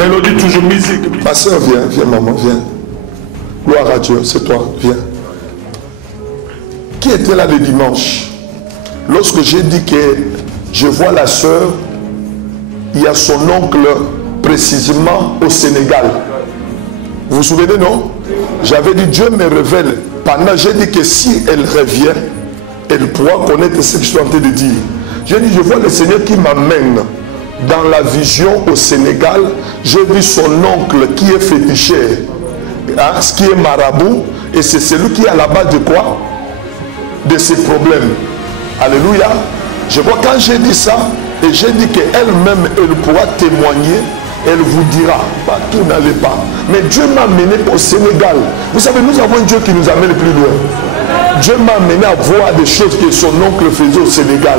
Mélodie toujours musique. Ma soeur, viens, viens maman, viens. Gloire à Dieu, c'est toi, viens. Qui était là le dimanche? Lorsque j'ai dit que je vois la soeur, il y a son oncle précisément au Sénégal. Vous vous souvenez, non? J'avais dit, Dieu me révèle. Pendant, j'ai dit que si elle revient, elle pourra connaître ce que je suis en train de dire. J'ai dit, je vois le Seigneur qui m'amène dans la vision au Sénégal. J'ai vu son oncle qui est féticheur, hein, ce qui est marabout, et c'est celui qui est à la base de quoi? De ses problèmes. Alléluia. Je vois quand j'ai dit ça, et j'ai dit qu'elle-même, elle pourra témoigner, elle vous dira, pas tout n'allait pas. Mais Dieu m'a amené au Sénégal. Vous savez, nous avons un Dieu qui nous amène plus loin. Dieu m'a amené à voir des choses que son oncle faisait au Sénégal.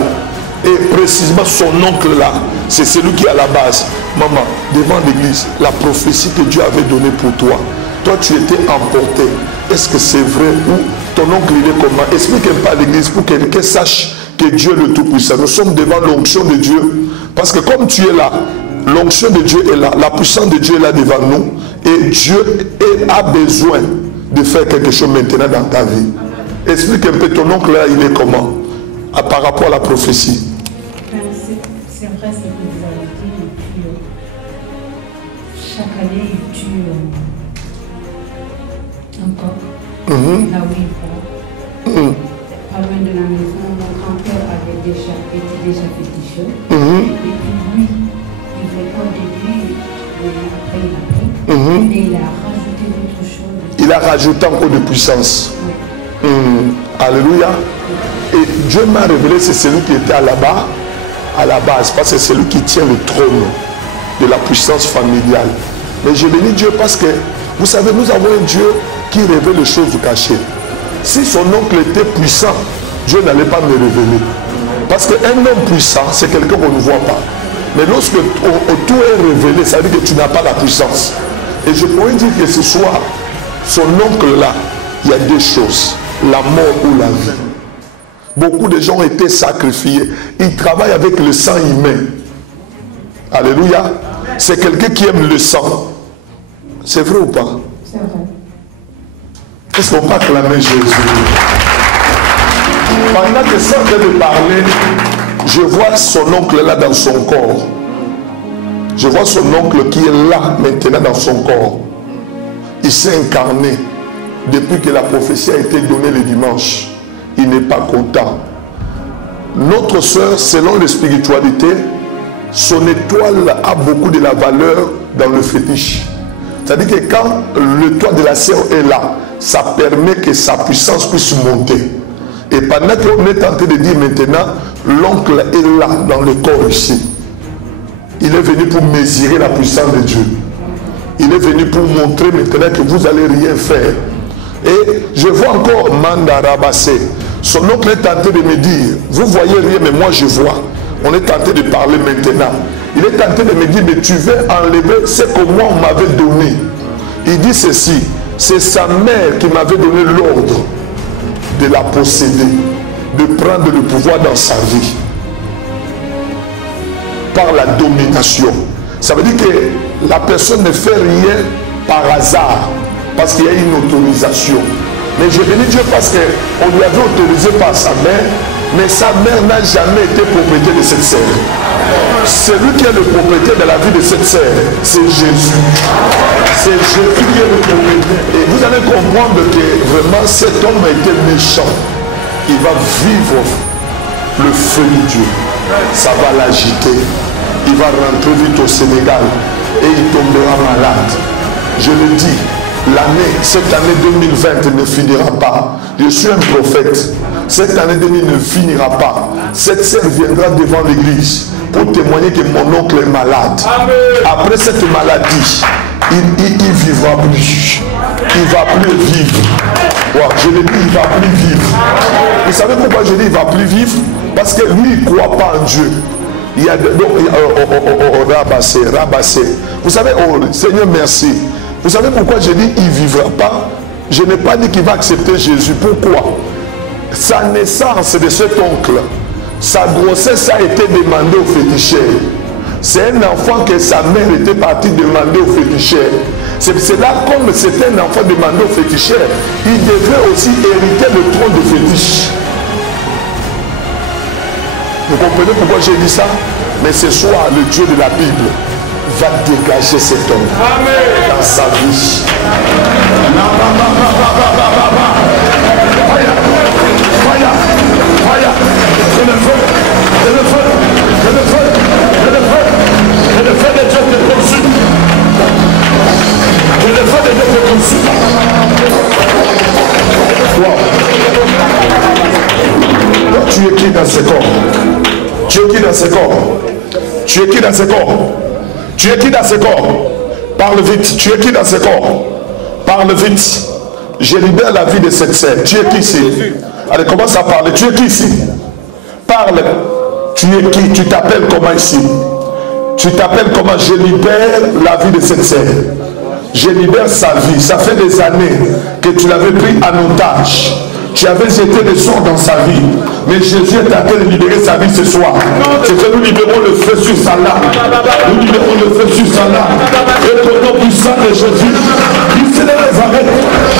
Et précisément son oncle là, c'est celui qui est à la base. Maman, devant l'église, la prophétie que Dieu avait donnée pour toi, toi tu étais emporté. Est-ce que c'est vrai ou ton oncle il est comment? Explique un peu à l'église pour que quelqu'un sache que Dieu est le Tout-Puissant. Nous sommes devant l'onction de Dieu. Parce que comme tu es là, l'onction de Dieu est là, la puissance de Dieu est là devant nous. Et Dieu a besoin de faire quelque chose maintenant dans ta vie. Explique un peu ton oncle là, il est comment par rapport à la prophétie. C'est vrai ce que vous avez dit. Et puis, chaque année, il tue un coq. Là où il va. Pas loin de la maison, mon grand-père avait déjà féticheur. Et puis lui, il veut pas au début, après il a pris. Mais il a rajouté d'autres choses. Il a rajouté encore de puissance. Oui. Alléluia. Et Dieu m'a révélé, c'est celui qui était à la base, parce que c'est celui qui tient le trône de la puissance familiale. Mais je bénis Dieu parce que, vous savez, nous avons un Dieu qui révèle les choses cachées. Si son oncle était puissant, Dieu n'allait pas me révéler. Parce qu'un homme puissant, c'est quelqu'un qu'on ne voit pas. Mais lorsque tout est révélé, ça veut dire que tu n'as pas la puissance. Et je pourrais dire que ce soir, son oncle là, il y a deux choses, la mort ou la vie. Beaucoup de gens ont été sacrifiés. Ils travaillent avec le sang humain. Alléluia. C'est quelqu'un qui aime le sang. C'est vrai ou pas? C'est vrai. Est-ce qu'on peut acclamer Jésus? Pendant que ça vient de parler, je vois son oncle là dans son corps. Je vois son oncle qui est là maintenant dans son corps. Il s'est incarné depuis que la prophétie a été donnée le dimanche. Il n'est pas content. Notre soeur, selon la spiritualité, son étoile a beaucoup de la valeur dans le fétiche. C'est-à-dire que quand le toit de la sœur est là, ça permet que sa puissance puisse monter. Et pendant qu'on est tenté de dire maintenant, l'oncle est là dans le corps ici. Il est venu pour mesurer la puissance de Dieu. Il est venu pour montrer maintenant que vous n'allez rien faire. Et je vois encore Mandarabassé. Son oncle est tenté de me dire, vous voyez rien, mais moi je vois. On est tenté de parler maintenant. Il est tenté de me dire, mais tu veux enlever ce que moi on m'avait donné. Il dit ceci, c'est sa mère qui m'avait donné l'ordre de la posséder, de prendre le pouvoir dans sa vie. Par la domination. Ça veut dire que la personne ne fait rien par hasard, parce qu'il y a une autorisation. Mais je bénis Dieu parce qu'on lui avait autorisé par sa mère, mais sa mère n'a jamais été propriétaire de cette sœur. Celui qui est le propriétaire de la vie de cette sœur, c'est Jésus. C'est Jésus qui est le propriétaire. Et vous allez comprendre que vraiment cet homme a été méchant. Il va vivre le feu de Dieu. Ça va l'agiter. Il va rentrer vite au Sénégal et il tombera malade. Je le dis. Cette année 2020 ne finira pas. Je suis un prophète. Cette année 2020 ne finira pas. Cette sœur viendra devant l'église pour témoigner que mon oncle est malade. Amen. Après cette maladie, il vivra plus. Il ne va plus vivre. Wow, je l'ai dit, il ne va plus vivre. Vous savez pourquoi je dis il ne va plus vivre? Parce que lui, il ne croit pas en Dieu. Il y a rabassé. Vous savez, oh, Seigneur, merci. Vous savez pourquoi je dis il ne vivra pas? Je n'ai pas dit qu'il va accepter Jésus. Pourquoi? Sa naissance de cet oncle, sa grossesse a été demandée au féticheur. C'est un enfant que sa mère était partie demander au féticheur. C'est cela, comme c'était un enfant demandé au féticheur, il devait aussi hériter le trône de fétiche. Vous comprenez pourquoi j'ai dit ça? Mais ce soir, le Dieu de la Bible va dégager cet homme. Amen. Dans sa vie. Toi, tu es qui dans ce corps? Tu es qui dans ce corps? Tu es qui dans ce corps? Tu es qui dans ce corps? Parle vite. Tu es qui dans ce corps? Parle vite. Je libère la vie de cette sœur. Tu es qui ici? Allez, commence à parler. Tu es qui ici? Parle. Tu es qui? Tu t'appelles comment ici? Tu t'appelles comment? Je libère la vie de cette sœur. Je libère sa vie. Ça fait des années que tu l'avais pris en otage. Tu avais jeté des sorts dans sa vie. Mais Jésus est en train de libérer sa vie ce soir. C'est que nous libérons le feu sur sa lame. Nous libérons le feu sur sa lame. Et au nom puissant de Jésus, Christ de Nazareth,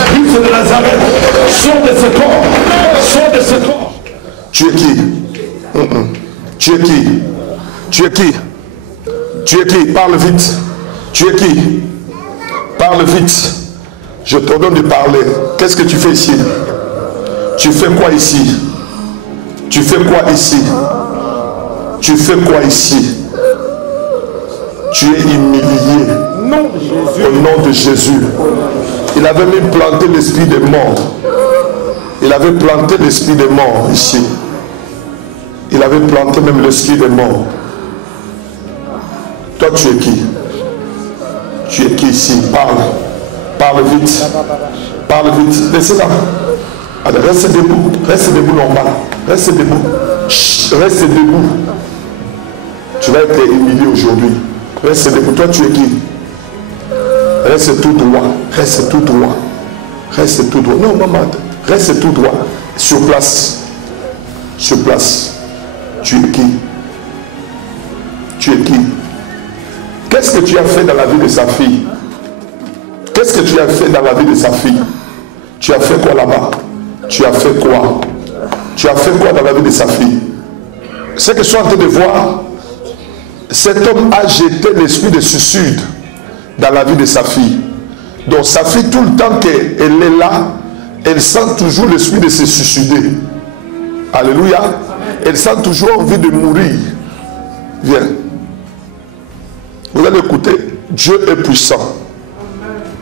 Christ de Nazareth, sors de ce corps. Sors de ce corps. Tu es qui? Tu es qui? Tu es qui? Tu es qui? Parle vite. Tu es qui? Parle vite. Je te donne de parler. Qu'est-ce que tu fais ici? Tu fais quoi ici? Tu fais quoi ici? Tu fais quoi ici? Tu es humilié au nom de Jésus. Il avait même planté l'esprit des morts. Il avait planté l'esprit des morts ici. Il avait planté même l'esprit des morts. Toi, tu es qui? Tu es qui ici? Parle. Parle vite. Parle vite. Laissez-la. Allez, reste debout. Reste debout normal. Reste debout. Chut, reste debout. Tu vas être humilié aujourd'hui. Reste debout. Toi, tu es qui? Reste tout droit. Reste tout droit. Reste tout droit. Non, maman. Reste tout droit. Sur place. Sur place. Tu es qui? Tu es qui? Qu'est-ce que tu as fait dans la vie de sa fille? Qu'est-ce que tu as fait dans la vie de sa fille? Tu as fait quoi là-bas? Tu as fait quoi? Tu as fait quoi dans la vie de sa fille? Ce que je suis en train de voir, cet homme a jeté l'esprit de suicide dans la vie de sa fille. Donc sa fille, tout le temps qu'elle est là, elle sent toujours l'esprit de se suicider. Alléluia. Elle sent toujours envie de mourir. Viens. Vous allez écouter, Dieu est puissant.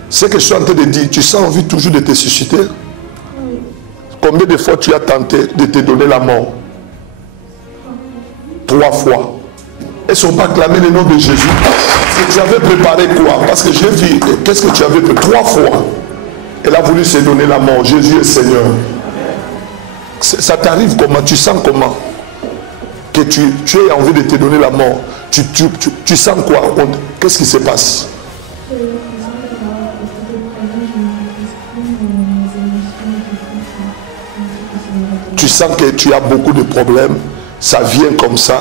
Ce que je suis en train de dire, tu sens envie toujours de te susciter? Combien de fois tu as tenté de te donner la mort? 3 fois. Elles ne sont pas clamées le nom de Jésus. Tu avais préparé quoi? Parce que j'ai vu, qu'est-ce que tu avais fait? 3 fois. Elle a voulu se donner la mort. Jésus est Seigneur. Ça t'arrive comment? Tu sens comment? Que tu aies envie de te donner la mort. Tu sens quoi? Qu'est-ce qui se passe? Tu sens que tu as beaucoup de problèmes, ça vient comme ça,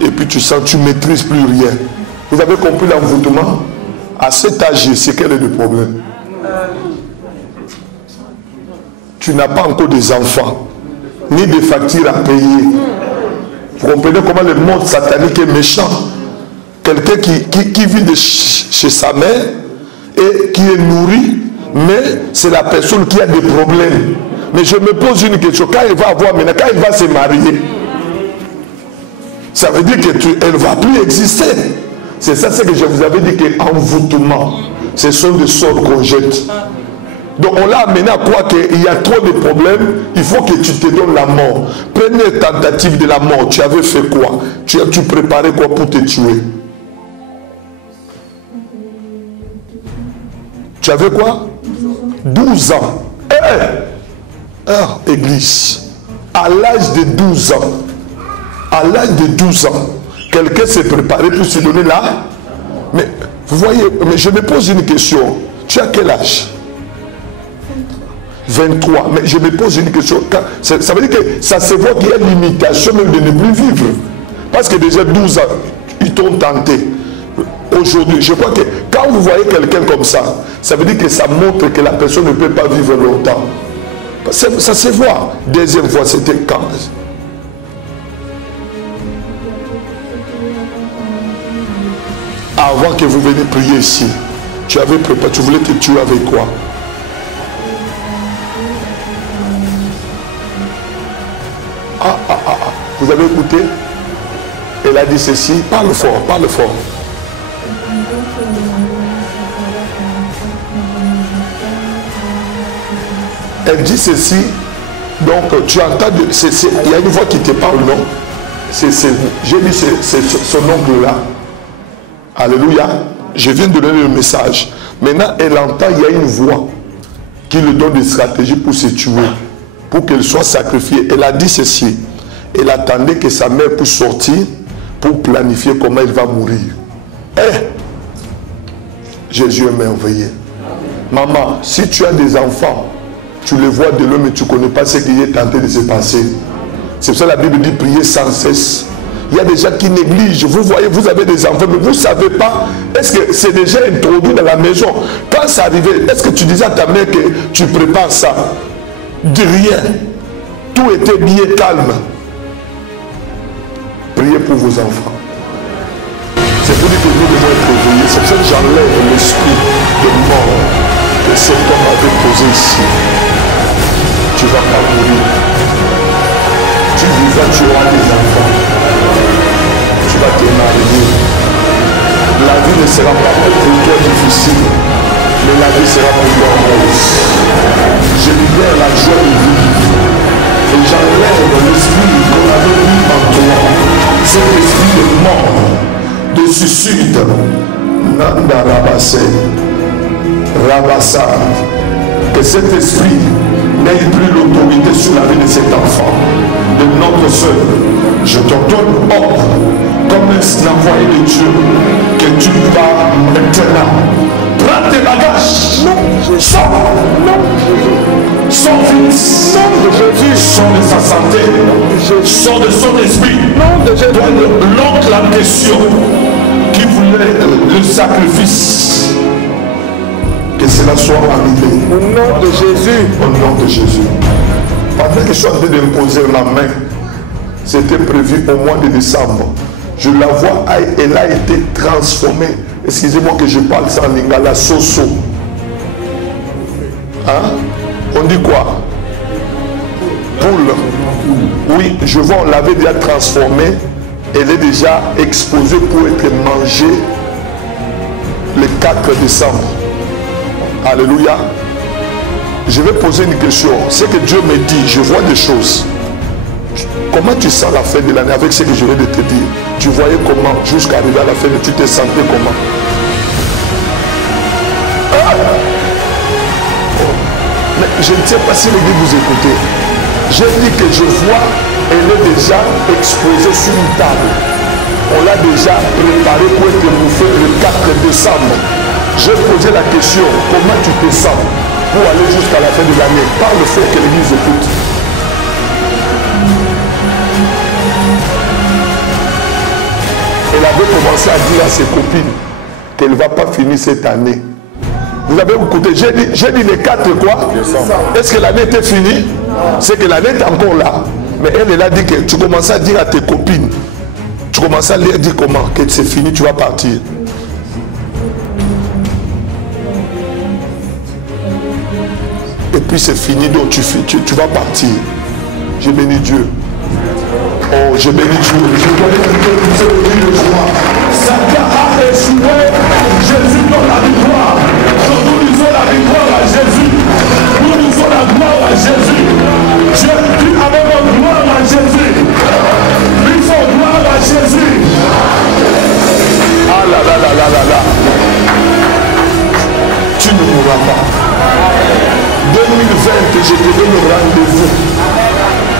et puis tu sens que tu ne maîtrises plus rien. Vous avez compris l'envoûtement? À cet âge, c'est quel est le problème? Tu n'as pas encore des enfants, ni des factures à payer. Vous comprenez comment le monde satanique est méchant? Quelqu'un qui vit de chez sa mère et qui est nourri, mais c'est la personne qui a des problèmes. Mais je me pose une question. Quand elle va avoir maintenant, quand elle va se marier, ça veut dire qu'elle ne va plus exister. C'est ça ce que je vous avais dit, qu'envoûtement, ce sont des sorts qu'on jette. Donc on l'a amené à croire qu'il y a trop de problèmes, il faut que tu te donnes la mort. Première tentative de la mort, tu avais fait quoi? Tu préparais quoi pour te tuer? Tu avais quoi? 12 ans. Église. À l'âge de 12 ans. À l'âge de 12 ans. Quelqu'un s'est préparé pour se donner là. Mais vous voyez, mais je me pose une question. Tu as quel âge? 23. Mais je me pose une question. Ça veut dire que ça se voit qu'il y a limitation même de ne plus vivre. Parce que déjà 12 ans, t'ont tenté. Aujourd'hui, je crois que quand vous voyez quelqu'un comme ça, ça veut dire que ça montre que la personne ne peut pas vivre longtemps. Ça se voit. Deuxième fois, c'était quand? Avant que vous veniez prier ici, tu avais préparé, tu voulais te tuer avec quoi? Vous avez écouté? Elle a dit ceci. Parle fort, parle fort. Elle dit ceci. Donc tu entends, il y a une voix qui te parle, non? J'ai dit c'est son oncle là. Alléluia. Je viens de donner le message. Maintenant, elle entend, il y a une voix qui lui donne des stratégies pour se tuer, pour qu'elle soit sacrifiée. Elle a dit ceci. Elle attendait que sa mère puisse sortir pour planifier comment il va mourir. Jésus est merveilleux. Maman, si tu as des enfants, tu les vois de loin, mais tu ne connais pas ce qui est tenté de se passer. C'est pour ça que la Bible dit prier sans cesse. Il y a des gens qui négligent. Vous voyez, vous avez des enfants, mais vous ne savez pas. Est-ce que c'est déjà introduit dans la maison? Quand ça arrivait, est-ce que tu disais à ta mère que tu prépares ça? De rien. Tout était bien calme. Priez pour vos enfants. C'est pour dire que nous devons être réveillés. C'est pour ça que j'enlève l'esprit de mort que cet homme avait posé ici. Tu ne vas pas mourir. Tu vivras, tu auras des enfants. Tu vas te marier. La vie ne sera pas pour toi difficile, mais la vie sera pour toi heureuse. Je libère la joie de vivre. Et j'enlève l'esprit qu'on avait mis en toi. Cet esprit de mort, de suicide. Nanda Rabassé, Rabassa. Que cet esprit n'ait plus l'autorité sur la vie de cet enfant, de notre soeur. Je te donne ordre, comme un envoyé de Dieu, que tu pars maintenant. Prends tes bagages. Non, sors. Non, sors vite. Non, de Jésus. Sors de sa santé. Sors de son esprit. Non, de Jésus. Donne l'oncle la question qui voulait le sacrifice. Que cela soit arrivé. Au nom de Jésus. Au nom de Jésus. Pendant que je suis en train d'imposer ma main, c'était prévu au mois de décembre. Je la vois, elle a été transformée. Excusez-moi que je parle ça en lingala, soso. Hein? On dit quoi? Poule. Oui, je vois, on l'avait déjà transformée. Elle est déjà exposée pour être mangée le 4 décembre. Alléluia. Je vais poser une question. C'est que Dieu me dit, je vois des choses. Comment tu sens la fin de l'année avec ce que je viens de te dire? Tu voyais comment jusqu'à arriver à la fin, tu te sentais comment? Mais je ne sais pas si les gars vous écoutez. J'ai dit que je vois, elle est déjà exposée sur une table. On l'a déjà préparée pour être bouffée le 4 décembre. J'ai posé la question, comment tu te sens pour aller jusqu'à la fin de l'année? Parle fort que l'église écoute. Elle avait commencé à dire à ses copines qu'elle ne va pas finir cette année. Vous avez écouté, j'ai dit les 4 quoi? Est-ce que l'année était finie? C'est que l'année est encore là. Mais elle a dit que tu commences à dire à tes copines, tu commences à leur dire comment, que c'est fini, tu vas partir. Et puis c'est fini, donc tu vas partir. J'ai béni Dieu. Oh, j'ai béni Dieu. Je connais que de joie. Satan a échoué. Jésus donne la victoire. Nous disons la victoire à Jésus. Nous disons la gloire à Jésus. Je dis avec mon gloire à Jésus. Disons gloire à Jésus. Ah là là là là là là. Tu ne mourras pas. 2020, je te donne rendez-vous.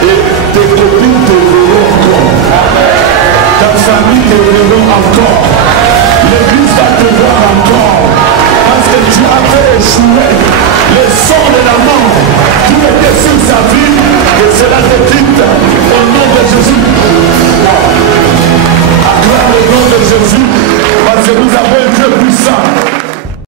Et tes copines te verront encore. Ta famille te verront encore. L'église va te voir encore. Parce que tu avais échoué. Le sang de la mort qui était sur sa vie. Et cela te quitte. Au nom de Jésus.